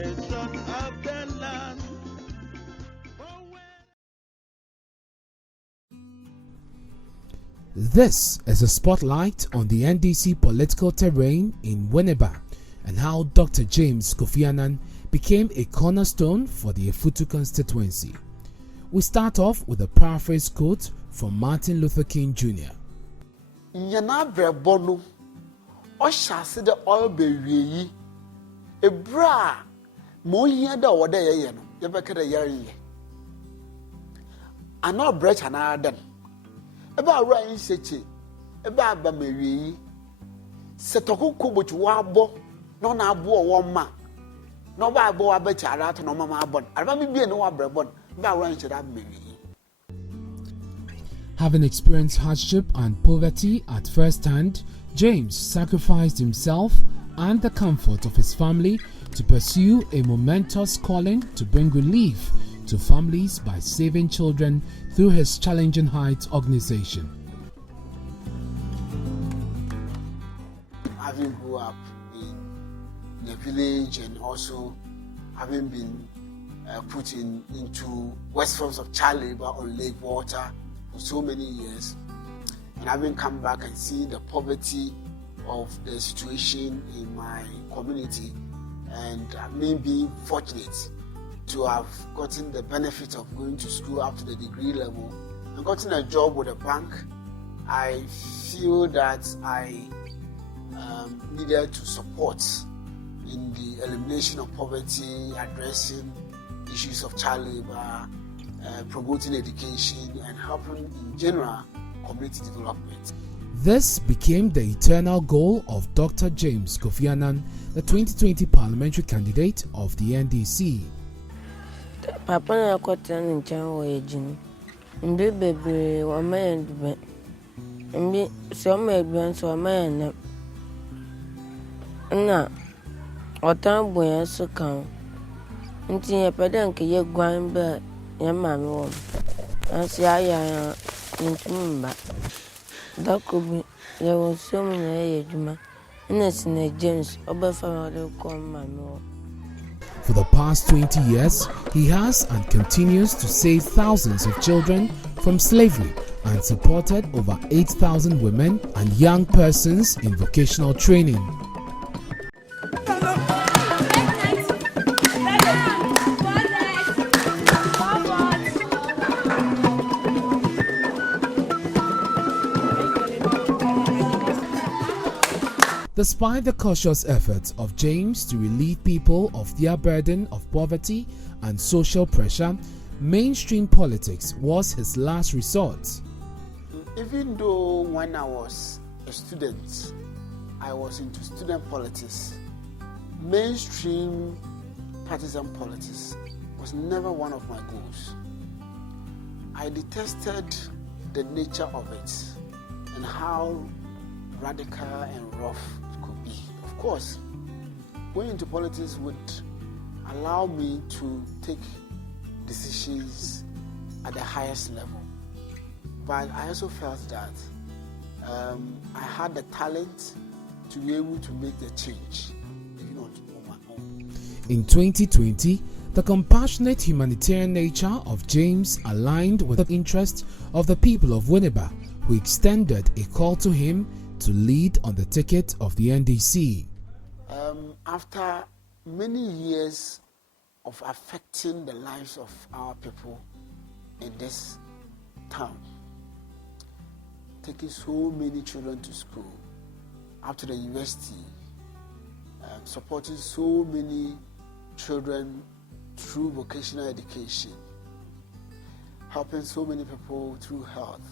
salvation of the land. This is a spotlight on the NDC political terrain in WINNEBA and how Dr. James Kofi Annan became a cornerstone for the Efutu constituency. We start off with a paraphrase quote from Martin Luther King Jr. Nyana brebono oshase de oil bewie ebra mo hia da wo da ye no ye beka da yare ye ana brech ana adan eba awra yin seche eba aba mewie setokoko botu wa abo no na abo wo ma no ba abo wa ba chara to no mama abon arba mi bie no wa brebon eba awra yin chira mewie. Having experienced hardship and poverty at first hand, James sacrificed himself and the comfort of his family to pursue a momentous calling to bring relief to families by saving children through his Challenging Heights organization. Having grew up in the village and also having been put into West forms of child labor on lake water for so many years, and having come back and seen the poverty of the situation in my community, and me being fortunate to have gotten the benefit of going to school up to the degree level and gotten a job with a bank, I feel that I needed to support in the elimination of poverty, addressing issues of child labor, promoting education and helping in general community development. This became the eternal goal of Dr. James Kofi Annan, the 2020 parliamentary candidate of the NDC. Papa na kwata ncha wo ejini. Mbe bebe wa mayen dube. Mbe so ma egban so mayen na. Na otan boyan so kan. Nti ye pede nke ye gwan be ye mame wo. Ansi aya ntumba. Dakobi ye wo so mu na ye adwuma. Na sine James obafa ma de ko mame wo. For the past 20 years, he has and continues to save thousands of children from slavery and supported over 8,000 women and young persons in vocational training. Despite the cautious efforts of James to relieve people of their burden of poverty and social pressure, mainstream politics was his last resort. Even though when I was a student, I was into student politics, mainstream partisan politics was never one of my goals. I detested the nature of it and how radical and rough it could be. Of course, going into politics would allow me to take decisions at the highest level. But I also felt that I had the talent to be able to make the change, even on my own. In 2020, the compassionate humanitarian nature of James aligned with the interest of the people of WINNEBA, who extended a call to him to lead on the ticket of the NDC. After many years of affecting the lives of our people in this town, taking so many children to school, up to the university, supporting so many children through vocational education, helping so many people through health,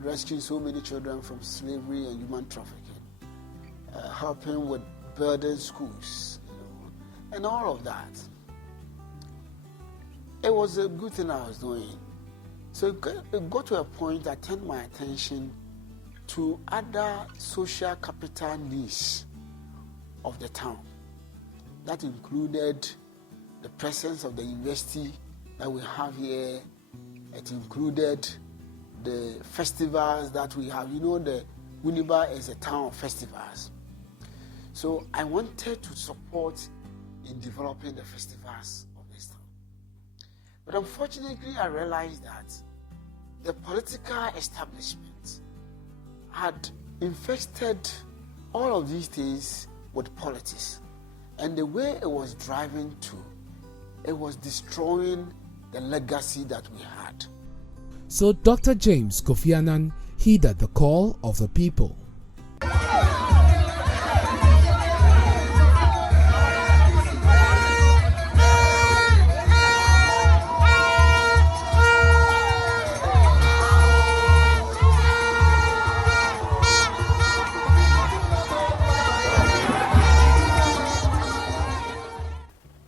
rescuing so many children from slavery and human trafficking, helping with burden schools, and all of that. It was a good thing I was doing. So it got to a point that turned my attention to other social capital needs of the town. That included the presence of the university that we have here. It included the festivals that we have. You know, the WINNEBA is a town of festivals. So I wanted to support in developing the festivals of this town. But unfortunately, I realized that the political establishment had infested all of these things with politics. And the way it was driving to, it was destroying the legacy that we had. So Dr. James Kofi Annan heeded the call of the people.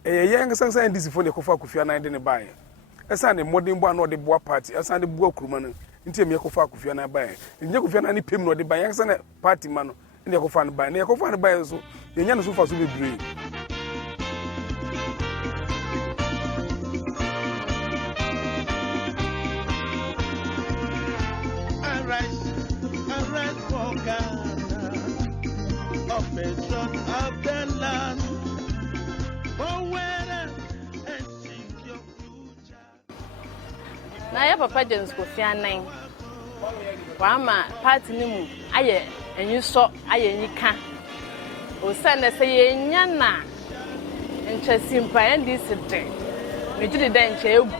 Young Sansa and NDC for the Kofi Annan in the buy. As an modern one or the boa party, as an the Bookman, until Kofi Annan buy. And Kofi Annan pim or the buy young party man, and the Kofi buy. Near Kofi buy so the young so far to be brave. I rise for Ghana, of the land. Na ya papa James Kofi Annan wa ma party ni mu aye enyi so aye enyi ka o sane se ye nya na nche simpa NDC de me jide da nche egu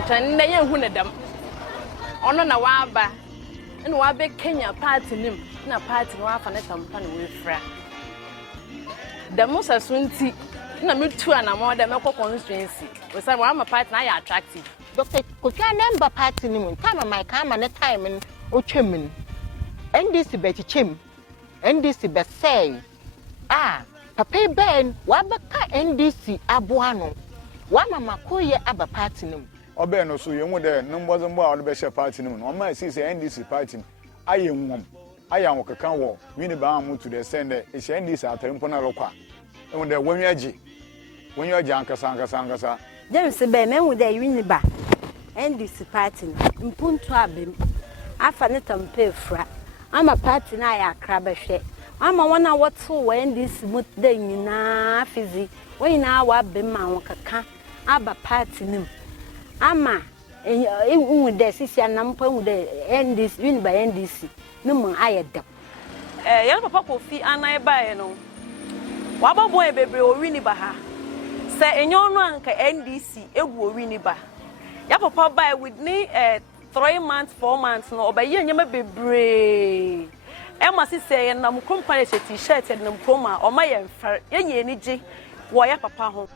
nche nne ye hu ne dam ono na wa aba ene wa be Kenya party nim na party wa fa ne tampa na we fra da mo sasunti na me tu ana mo da me ko constituency o sane wa ma party na ya attractive. Dr. Kofi Annan party ni mun time my kama na time n o twem NDC beti chem NDC be say papa ben wa baka NDC aboano wa mama koye aba party ni obe no so yemu de numbozo mbo a be share party ni mun o ma see say NDC party aye nwom aye anwokaka wo WINNEBA amu to the send e she NDC atarimpo na lokwa e de wonyu agi ankasa James be me hu de WINNEBA NDC party mpuntu abem afa ne tampe fra ama party na ya akraba hwe ama wona woto wa NDC mut de nyina fizi wona wa abem ma wokaka aba party nim ama hu de sisi anampa hu de NDC WINNEBA NDC num ayedam Ya papa Kofi Annan bae no wa babo e bebre o WINNEBA ha se enyo no anka NDC egu o WINNEBA ya papa buy with me 3 months 4 months no obaye nyema bebre e ma si say na mu company t-shirt na mu koma o ma ye mfer ye ni gi wo ya papa ho.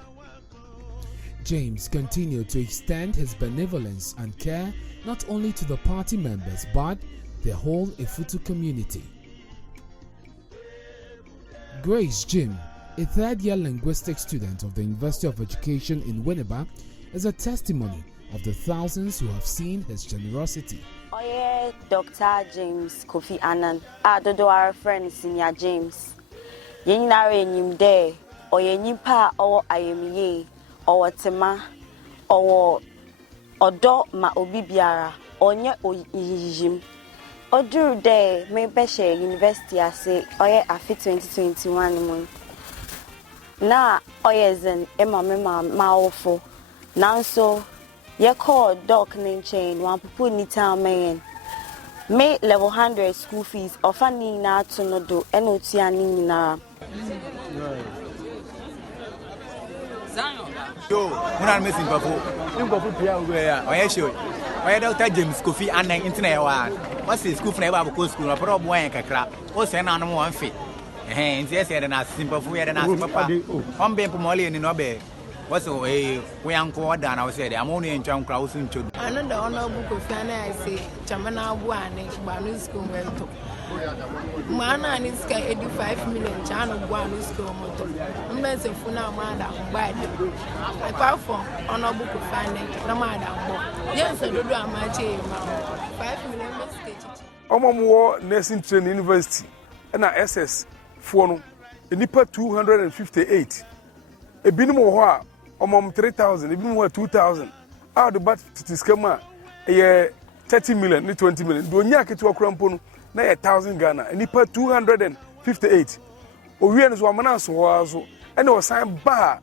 James continued to extend his benevolence and care not only to the party members but the whole Efutu community. Grace Jim, a third-year linguistics student of the University of Education in WINNEBA, is a testimony of the thousands who have seen his generosity. Oye, Dr. James Kofi Annan, dodo our friend Senior James. Yenare nyim de, oye nipa o ayemiye, o tema, o odo ma obibiara, onye oyijim. Oduru de me beshe university ase oye afi 2021 mun. Na oye zen ema maofo. Nanso ye call doc name chain one pupu ni town man. Me level 100 school fees offer ni na to no do NOT ani na. Yo, muna missing bafo. Ngofo pia we ya. Oye show. Oye Dr. James Kofi Annan internet wa. What's the school for na ba school na pro boy kakra. O se na no mo anfe. Nti ese de na simple fu ye de na simple pa. On be pomole ni no be. What's the way we uncle down? I said, I'm only in town crossing to another honorable Kofi Annan. I say, Chamana Buane, Banu school went to Mana and it's 85 million channel Banu school motor. I'm not a funa madam, by the apart from honorable Kofi Annan, no madam. Yes, I do a match 5 million mistake. Omo nursing training university and SS for nipa 258. A binimo 3,000, even more 2,000. Out the bat to schema a 30 million, 20 million. Do nyaki to a crampon, na 1,000 Ghana, and he put 258. Owian is Wamana so, and was signed bar.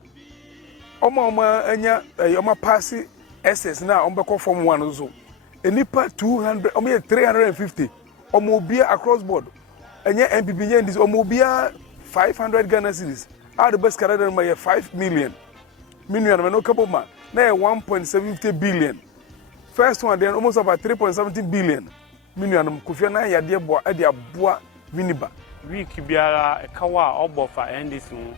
Oma enya oma passy SS now on from one also. A nipa 200, 350. Omobia across board. Enya MPP this omobia 500 Ghana cedis. Are the best Canada by 5 million. Million no couple man. Now 1.70 billion. First one then almost about 3.70 billion. Million Kofi Annan ya de boa e de aboa WINNEBA. Week biara e kawa obo for NDC.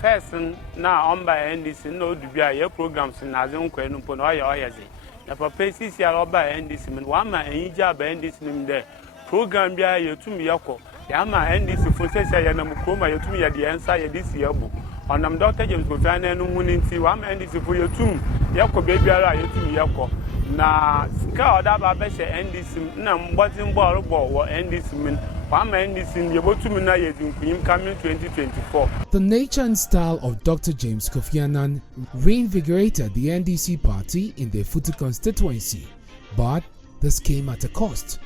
First na on by NDC no do bia your programs na ze nkwa enu po na oyeze. Na papa sisi ala oba NDC men wa ma enija ba NDC nim de program bia yetum yakọ. Ya ma NDC fo sesi ya na mkroma yetum ya de ensa ya DC yabo. Onam Dr. James Kofi Annan no hu nti wa ma NDC fo yetum yakọ be biara yetum yakọ. Na ska oda ba be she NDC na mgbazin ball wo NDC men coming 2024. The nature and style of Dr. James Kofi Annan reinvigorated the NDC party in the Futi constituency, but this came at a cost.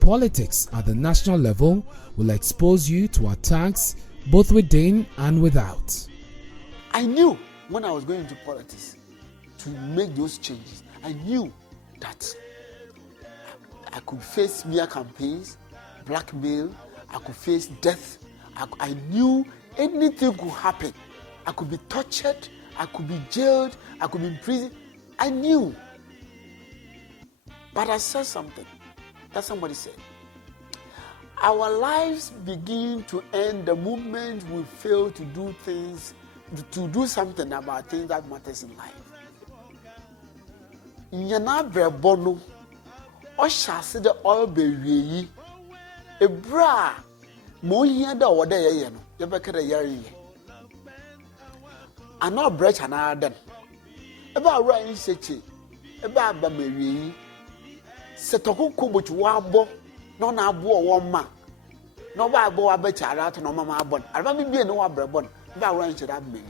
Politics at the national level will expose you to attacks both within and without. I knew when I was going into politics to make those changes, I knew that I could face smear campaigns, blackmail, I could face death. I knew anything could happen. I could be tortured, I could be jailed, I could be in prison. I knew. But I said something that somebody said. Our lives begin to end the moment we fail to do things, to do something about things that matters in life. Nyana brebono, o shase de all be ebra mo hia da wo da ye no ye be kere yare ye ana brech ana den e ba wura yin seche e ba ba mawie se tokoko bochu wa abo no na abo wo ma no ba abo wa be chara to no mama abon arba bi no wa brebon e ba wura yin che da mawie.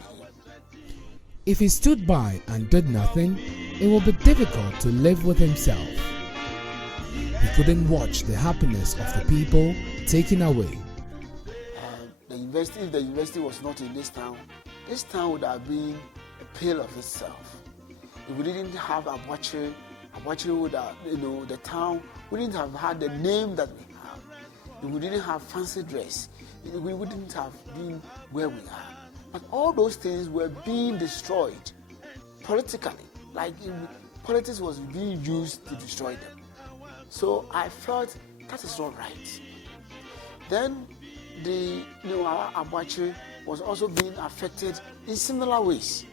If he stood by and did nothing, it would be difficult to live with himself. He couldn't watch the happiness of the people taken away. If the university was not in this town would have been a pale of itself. If we didn't have Abuachiri would have, the town wouldn't have had the name that we have. If we didn't have fancy dress, we wouldn't have been where we are. But all those things were being destroyed politically, like politics was being used to destroy them. So I felt that is not right. Then our Abuachiri was also being affected in similar ways.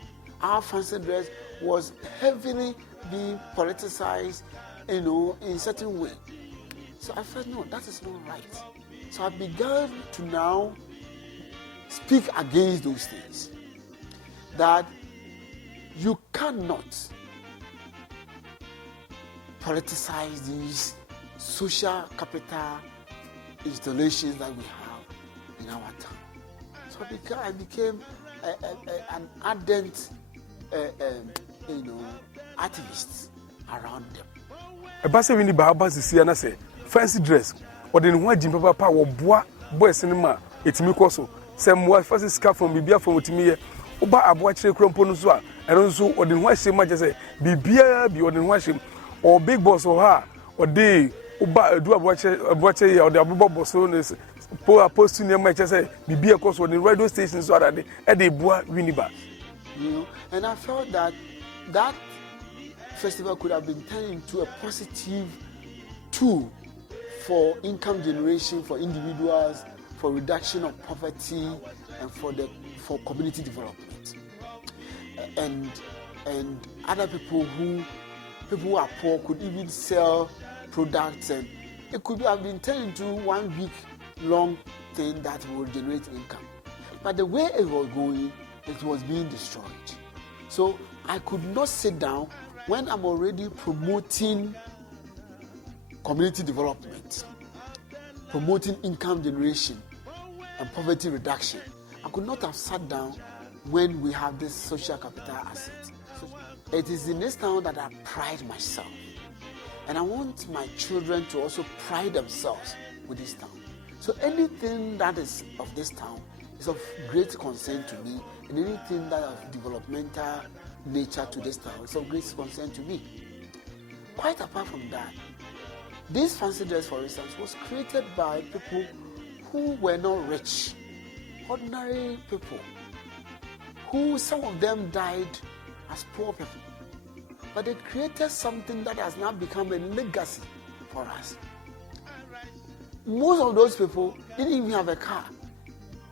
Our fancy dress was heavily being politicized, in certain way. So I felt no, that is not right. So I began to now speak against those things. That you cannot politicize these social capital installations that we have in our town. So I became an ardent, activist around them. Ebase WINNEBA abase si ana say fancy dress or the nwa jim papa wo boa boys ni ma etimi koso say mo fancy scarf from bibia from otimi ye oba Abuachiri krompo no so a eno so o de nwa hye ma je say bibia bi o de nwa hye or big boss or ha or dey oba edu Abuachiri or the abobo boss no post to near je say bibia koso the radio station so that e dey boa WINNEBA. And I felt that festival could have been turned into a positive tool for income generation for individuals, for reduction of poverty, and for community development. And other people who are poor could even sell products, and it could have been turned into 1 week long thing that will generate income. But the way it was going, it was being destroyed. So I could not sit down when I'm already promoting community development, promoting income generation and poverty reduction. I could not have sat down when we have this social capital asset. So it is in this town that I pride myself. And I want my children to also pride themselves with this town. So anything that is of this town is of great concern to me, and anything that of developmental nature to this town is of great concern to me. Quite apart from that, this fancy dress, for instance, was created by people who were not rich, ordinary people, who some of them died as poor people. But they created something that has now become a legacy for us. Most of those people didn't even have a car.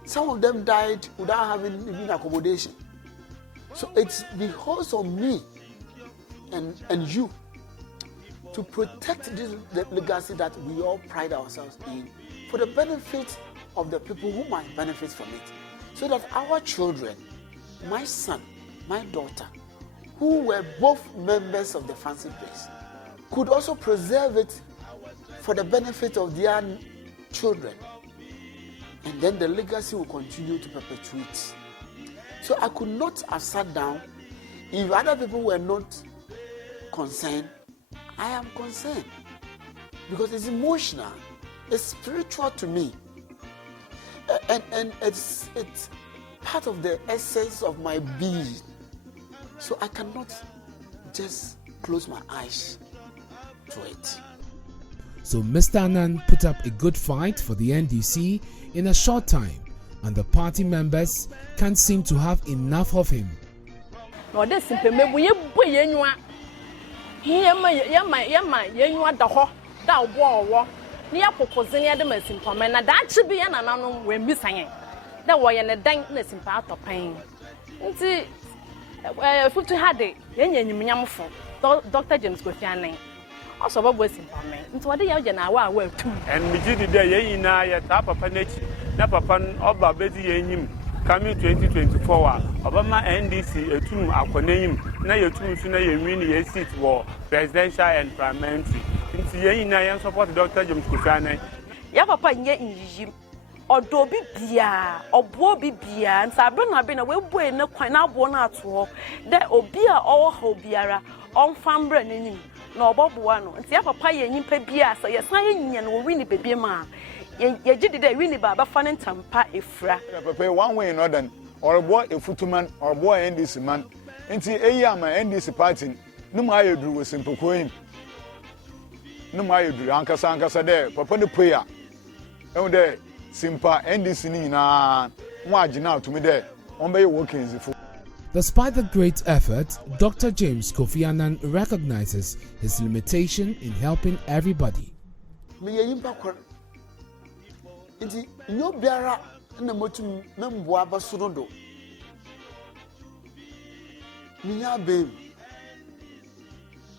Some of them died without having even accommodation. So it's because of me and you to protect this legacy that we all pride ourselves in for the benefit of the people who might benefit from it. So that our children, my son, my daughter, who were both members of the fancy dress, could also preserve it for the benefit of their children. And then the legacy will continue to perpetuate. So I could not have sat down if other people were not concerned. I am concerned because it's emotional, it's spiritual to me, and it's part of the essence of my being. So I cannot just close my eyes to it. So Mr. Annan put up a good fight for the NDC in a short time, and the party members can't seem to have enough of him. No, this simple me we boy yenwa. Yama yenwa da ho da obo ni apopose ni ade masimpo me na da chi bi ya nananom we misan da wo ye ne dan na simpa atopan. Nti futu hade yenya nyimnyamfo Dr. James Kofi Annan. Also babo simpa me. Nti wode ya je na wa tu. En mi ji de ye yina ye ta papa nachi na papa oba bezi yenyim coming 2024 wa obama NDC etum akonanyim na yetum su na ye win ye seat wo presidential and parliamentary. Nti ye yina ye support Dr. James Kofi Annan. Ya papa nye injijim odo bibia obo bibia nsabe na be na we boe na kwan na abo na ato de obi a owo ha obiara onfambra nanim na oboboa no nti ya papa ye nyimpa bia sa ye san ye nyinya no win bebie ma ye gidi de WINNEBA ba fa ntampa efra papa one way no than or boy a footman or boy NDC man nti eyi ama NDC party no ma ayeduru wo simpokoyim no ma ayeduru ankasa de papa ne prayer e de simpa NDC ni na mo agina to me there on be working zifo. Despite the great effort, Dr. James Kofi Annan recognizes his limitation in helping everybody. Me yimpa kwar nti nyo biara na motum na mboa basoro do minya bem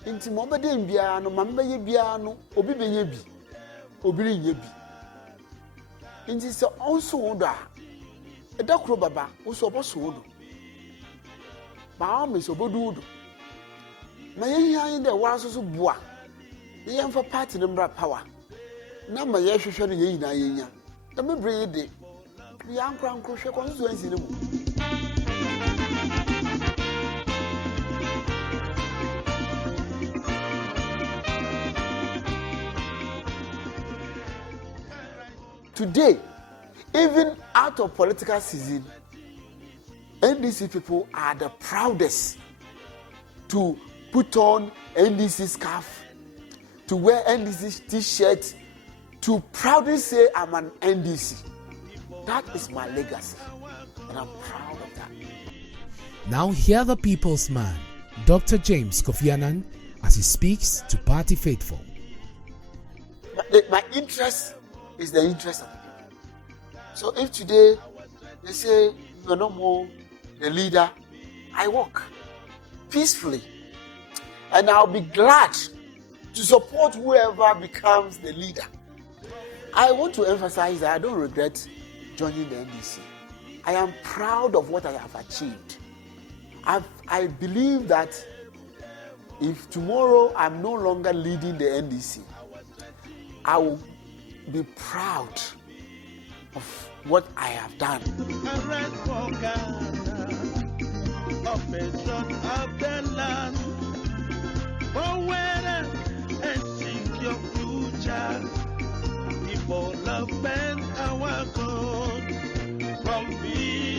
nti mo bedem biara no mambe ye biara no obi benye bi obi renye bi nti se onso wodo a edakro baba wo so oboso wodo ba me so bodu wodo ma ye yan de wa so boa ye mfa party number power na ma ye hwehwe no ye yina ye nya da me bre de ya nkranko hwe constituency ne mu. Today, even out of political season, NDC people are the proudest to put on NDC scarf, to wear NDC t-shirt, to proudly say I'm an NDC. That is my legacy, and I'm proud of that. Now hear the people's man, Dr. James Kofi Annan, as he speaks to party faithful. My interest is the interest of the people. So if today they say you're no more the leader, I walk peacefully, and I'll be glad to support whoever becomes the leader. I want to emphasize that I don't regret joining the NDC. I am proud of what I have achieved. I believe that if tomorrow I'm no longer leading the NDC, I will be proud of what I have done. Development our God from me.